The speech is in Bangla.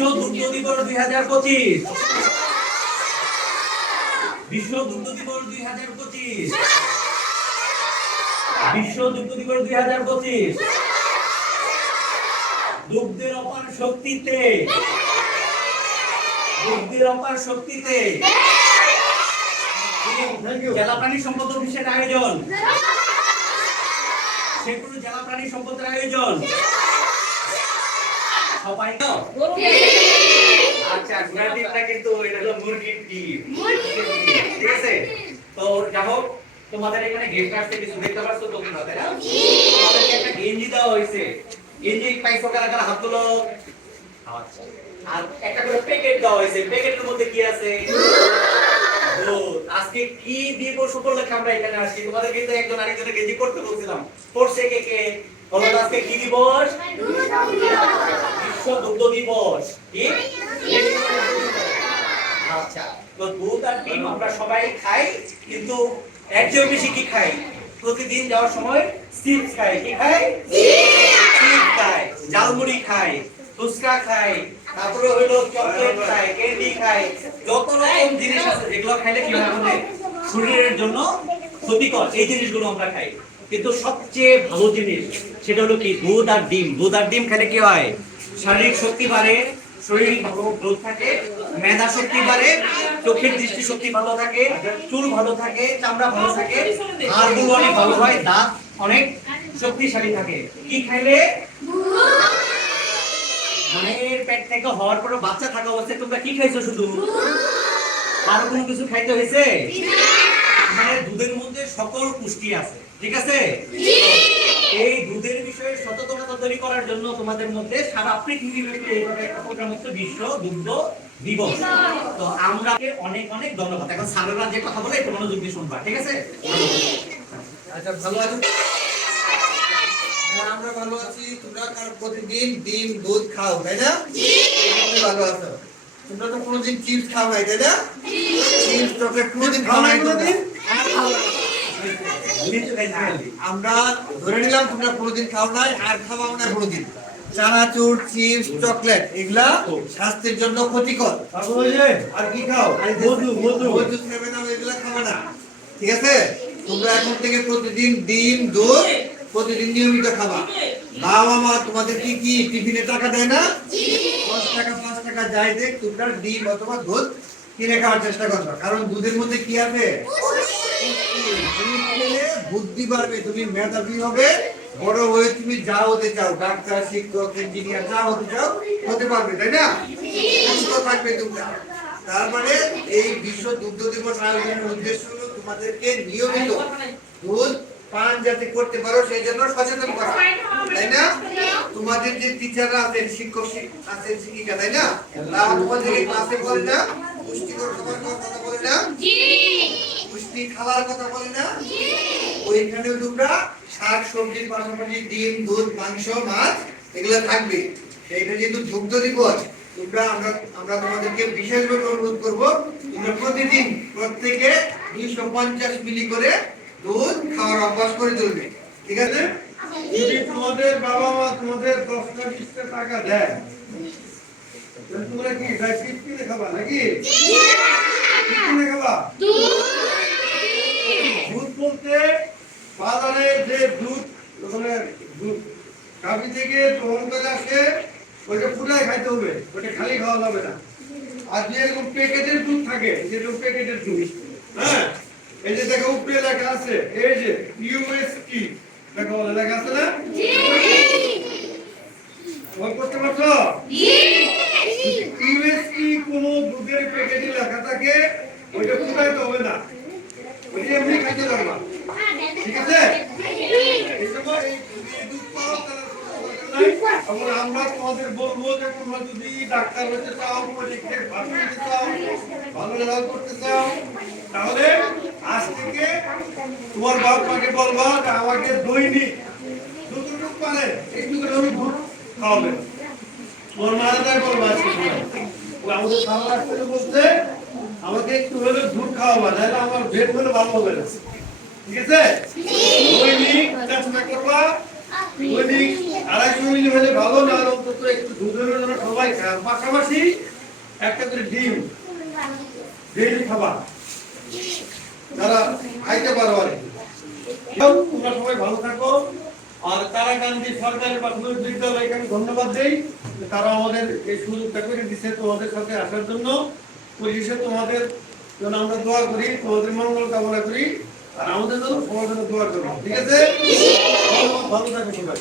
দুগ্ধ দিবস 2025। বিশ্ব দুগ্ধ দিবস 2025। বিশ্ব দুগ্ধ দিবস 2025। দুগ্ধের অপার শক্তিতে, দুগ্ধের অপার শক্তিতে জেলা প্রাণী সম্পদ অফিসের আয়োজন, সেগুলো জেলা প্রাণী সম্পদের আয়োজন। সবাই তো আচ্ছা, গুড়াটিটা কিন্তু এটা হলো মুরগির ডিম, ঠিক আছে? তো যাও, তোমাদের এখানে গেস্ট আসছে, কিছু দেখতে পাচ্ছ তো তোমরা, তাই না? তোমাদেরকে একটা গেঞ্জি দেওয়া হয়েছে। গেঞ্জি পাইছো কারা কারা? হাত তোলো। আচ্ছা, আর একটা করে প্যাকেট দেওয়া হয়েছে। প্যাকেটের মধ্যে কি আছে? দুধ। আজকে কি দিবস উপলক্ষে আমরা এখানে আসছি? তোমাদের কিন্তু একজন আরেকজনের গেঞ্জি করতে বলছিলাম, পড়ছে কে কে? বলো আজকে কি দিবস? বিশ্ব দুগ্ধ দিবস। কি? আচ্ছা, তো দুধ আর ডিম আমরা সবাই খাই, কিন্তু এর চেয়েও বেশি কি খাই? প্রতিদিন যাওয়ার সময় চিপস খাই। কি খাই? চিপস খাই, ঝালমুড়ি খাই, ফুচকা খাই, তারপরে হলো চকলেট খাই, ক্যান্ডি খাই, যত রকম জিনিস আছে যেগুলো খাইলে কি হয় আমাদের শরীরের জন্য ক্ষতিকর, এই জিনিসগুলো আমরা খাই। কিন্তু সবচেয়ে ভালো জিনিস সেটা হলো কি? দুধ আর ডিম। দুধ আর ডিম খেলে কি হয়? শারীরিক শক্তি বাড়ে, শরীর ভালো গ্রোথ থাকে, মেধা শক্তি বাড়ে, চোখের দৃষ্টি শক্তি ভালো থাকে, চুল ভালো থাকে, চামড়া ভালো থাকে, হাড়গুলো অনেক ভালো হয়, দাঁত অনেক শক্তিশালী থাকে। কি খাইলে? মায়ের পেট থেকে হওয়ার পরে বাচ্চা থাকা অবস্থায় তোমরা কি খাইছো? শুধু? আর কোনো কিছু খাইতে হয়েছে? মানে দুধের মধ্যে সকল পুষ্টি আছে, ঠিক আছে? এই দুধের বিষয়ে সচেতনতা তৈরি করার জন্য তোমাদের মধ্যে সারা পৃথিবীব্যাপী এইভাবে একটা প্রোগ্রাম হচ্ছে বিশ্ব দুগ্ধ দিবস। তো আমরা অনেক অনেক ধন্যবাদ। এখন স্যারেরা যে কথা বলে একটু মনোযোগ দিয়ে শুনবা, ঠিক আছে? আচ্ছা, ভালো আছো? আমরা ভালো আছি। তোমরা কার প্রতিদিন ডিম দুধ খাও, তাই না? ভালো আছো। তোমরা তো কোনোদিন চিপস খাও নাই, তাই না? চিপস চকলেট কোনোদিন খাও নাই। আমরা ধরে নিলাম তোমরা কোনোদিন খাও নাই, আর খাওয়াও না কোনোদিন। চানাচুর, চিপস, চকলেট এগুলা স্বাস্থ্যের জন্য ক্ষতিকর। আর কি খাও? মধু খাবে না, এগুলা খাবে না, ঠিক আছে? তোমরা এখন থেকে প্রতিদিন ডিম দুধ প্রতিদিন নিয়মিত খাবা। বাবা মা তোমাদের কি কি টিফিনে টাকা দেয় না? 10 টাকা 5 টাকা যাই দেখ, তোমরা ডিম অথবা দুধ কিনে খাওয়ার চেষ্টা করবা। কারণ দুধের মধ্যে কি আছে? বুদ্ধি বাড়বে, তুমি মেধাবী হবে, বড় হয়ে তুমি যা হতে চাও, ডাক্তার, শিক্ষক, ইঞ্জিনিয়ার যা হতে চাও হতে পারবে, তাই না? সুস্থ থাকবে তোমরা। তার মানে এই বিশ্ব দুগ্ধ দিবস আয়োজনের উদ্দেশ্য হলো তোমাদেরকে নিয়মিত দুধ পান যাতে করতে পারো সেই জন্য সচেতন করা, তাই না? তোমাদের যে টিচাররা আছেন, শিক্ষক আছেন, শিক্ষিকা, তাই না? তারা তোমাদেরকে ক্লাসে বলে না পুষ্টিকর খাবারের কথা বলে না? পুষ্টি খাবার কথা বলে না? ওইখানেও তোমরা শাক সবজির পাশাপাশি ডিম দুধ মাংস মাছ এগুলো থাকবে। এইটা যেহেতু দুগ্ধ দিবস, আমরা তোমাদেরকে বিশেষভাবে অনুরোধ করবো, তোমরা প্রতিদিন প্রত্যেকে 250 মিলি করে দুধ খাওয়ার অভ্যাস করে তুলবে, ঠিক আছে? যদি তোমাদের বাবা মা তোমাদের 10-20 টাকা দেয়, তোমরা কি কিনে খাবা নাকি? কিনে খাবা? দুধ বলতে বাজারে যে দুধ, ওখানে দুধ গাভী থেকে দহন করে আসে, ওইটা ফুটায় খাইতে হবে, ওইটা খালি খাওয়া যাবে না। আর যে এরকম প্যাকেটের দুধ থাকে, যেরকম প্যাকেটের দুধ, হ্যাঁ, এই যে দেখো উপরে লেখা আছে, এই যে ইউএসটি দেখো লেখা আছে না? ওই করতে পারছো? ইউএসটি কোন দুধের প্যাকেটে লেখা থাকে, ওইটা ফুটাইতে হবে না, ওইটা এমনি খাইতে পারবা, ঠিক আছে? এই সময় এই দুধ পাও তারা এবং আমরা তোমাদের বলবো যে তোমরা যদি ডাক্তার হতে চাও, পরীক্ষায় ভালো হতে চাও, ভালো রেজাল্ট করতে চাও, তাহলে আজ থেকে তোমার বাপ মাকে বলবা যে আমাকে দৈনিক যতটুকু পারে একটু করে আমি দুধ খাওয়াবে। তোমার মারা তাই বলবা আজকে আমাদের খাওয়া রাখতে বলতে আমাকে একটু হলে দুধ খাওয়াবা, নাহলে আমার পেট হলে ভালো হবে না, ঠিক আছে? দৈনিক চেষ্টা করবা দৈনিক 250 মিলি হলে ভালো, না হলে অন্তত একটু দুধের জন্য সবাই খান। পাশাপাশি একটা করে ডিম ডেইলি খাবার যারা খাইতে পারো আর কি। তোমরা সবাই ভালো থাকো। আর তারা গান্ধী সরকারি প্রাথমিক বিদ্যালয়কে আমি ধন্যবাদ দেই, তারা আমাদের এই সুযোগটা করে দিচ্ছে তোমাদের সাথে আসার জন্য। পরিশেষে তোমাদের জন্য আমরা দোয়া করি, তোমাদের মঙ্গল কামনা করি, আর আমাদের জন্য সবার জন্য দোয়া করবো। ঠিক আছে, ভালো থাকো সবাই।